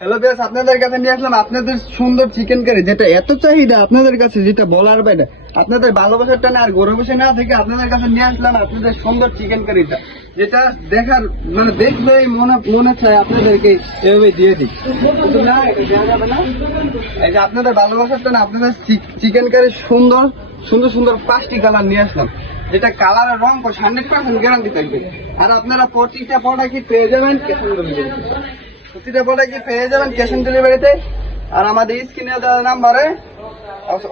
Hello viewers, আপনাদের কাছে নিয়ে আসলাম আপনাদের সুন্দর চিকেন কারি, যেটা এত চাহিদা আপনাদের কাছে, যেটা বলার বাইরে। আপনাদের ভালোবাসার টানে আর গরু বসে না থেকে আপনাদের কাছে নিয়ে আসলাম আপনাদের সুন্দর চিকেন কারিটা, যেটা দেখার মানে দেখলেই মনে চায় আপনাদেরকে এভাবে দিয়ে দিই। কিন্তু না, এটা দেওয়া যাবে না। এই যে আপনাদের ভালোবাসার টানে আপনাদের চিকেন কারি সুন্দর সুন্দর সুন্দর 5টি কালার নিয়ে আসলাম, যেটা কালারের রং 100% গ্যারান্টি থাকবে। আর আপনারা প্রতিটা প্রোডাক্টই পেয়ে যাবেন ক্যাশ অন ডেলিভারিতে। প্রতিটা প্রোডাক্টই পেয়ে যাবেন ক্যাশ অন ডেলিভারিতে। আর আমাদের স্ক্রিনে দেওয়া নাম্বারে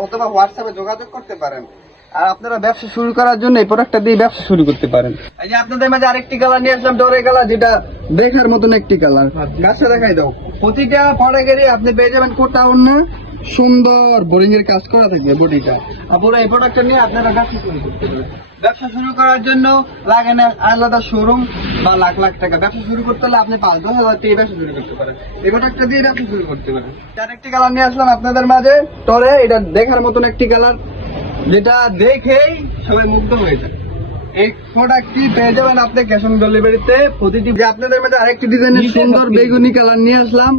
অথবা হোয়াটসঅ্যাপে যোগাযোগ করতে পারেন। আর আপনারা ব্যবসা শুরু করার জন্য এই প্রোডাক্টটা দিয়ে ব্যবসা শুরু করতে পারেন। এই যে আপনাদের মাঝে আরেকটি কালার নিয়ে আসলাম, ডোরে কালার, যেটা দেখার মতন একটি কালার। গাছটা দেখাই দাও। প্রতিটা প্রোডাক্টেরই আপনি পেয়ে যাবেন কোটা অন্য সুন্দর বোরিং এর কাজ করা থাকবে বডিটা। আপনারা এই প্রোডাক্টটা নিয়ে আপনারা ব্যবসা শুরু করতে পারেন। ব্যবসা শুরু করার জন্য লাগে না আলাদা শোরুম বা লাখ লাখ টাকা। ব্যবসা শুরু করতে হলে আপনি 5-10 হাজার টাকা ব্যবসা শুরু করতে পারেন। এই প্রোডাক্টটা দিয়ে ব্যবসা শুরু করতে পারেন। আরেকটি কালার নিয়ে আসলাম আপনাদের মাঝে, টরে। এটা দেখার মতন একটি কালার, যেটা দেখেই সবাই মুগ্ধ হয়ে যায়। এই প্রোডাক্টটি পেয়ে যাবেন আপনি ক্যাশ অন ডেলিভারিতে। প্রতিটি আপনাদের মধ্যে আরেকটি ডিজাইনের সুন্দর বেগুনি কালার নিয়ে আসলাম,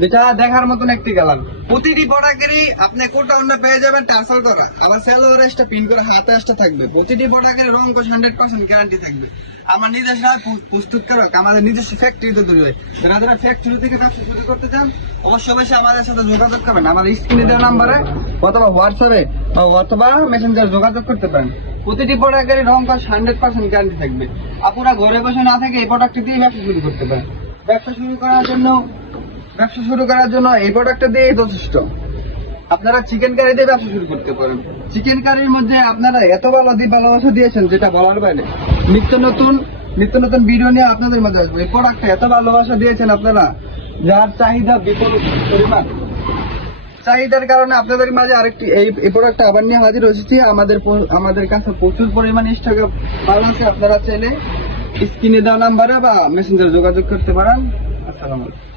যেটা দেখার মতন একটি কালার। প্রতিটি প্রোডাক্টেরই আপনি কোটা অন্য পেয়ে যাবেন টার্সেল করা, আবার সেলোর রেস্টটা পিন করে হাতে আসতে থাকবে। প্রতিটি প্রোডাক্টের রং 100% গ্যারান্টি থাকবে। আমার নিজস্ব প্রস্তুতকারক, আমাদের নিজস্ব ফ্যাক্টরিতে তৈরি হয়। যারা ফ্যাক্টরি থেকে ব্যবসা শুরু করতে চান অবশ্যই আমাদের সাথে যোগাযোগ করবেন। আমাদের স্ক্রিনে দেওয়া নাম্বারে অথবা হোয়াটসঅ্যাপে অথবা মেসেঞ্জারে যোগাযোগ করতে পারেন। প্রতিটি প্রোডাক্টের রং 100% গ্যারান্টি থাকবে। আপনারা ঘরে বসে না থেকে এই প্রোডাক্টটি দিয়ে ব্যবসা শুরু করতে পারেন। ব্যবসা শুরু করার জন্য এই প্রোডাক্টটা দিয়ে যথেষ্ট। আপনারা চিকেন কারি দিয়ে ব্যবসা শুরু করতে পারেন। চিকেন কারির মধ্যে আপনারা এত ভালোবাসা দিয়েছেন, যেটা বলার বাইরে। নিত্য নতুন ভিডিও নিয়ে আপনাদের মাঝে আসবে। এই প্রোডাক্টটা এত ভালোবাসা দিয়েছেন আপনারা, যার চাহিদা বিপুল পরিমাণ। চাহিদার কারণে আপনাদের মাঝে আরেকটি এই প্রোডাক্টটা আবার নিয়ে হাজির হয়েছি। আমাদের কাছে প্রচুর পরিমাণে স্টকে মাল আছে। আপনারা চাইলে স্ক্রিনে দেওয়া নাম্বারে বা মেসেঞ্জারে যোগাযোগ করতে পারেন। আসসালামু আলাইকুম।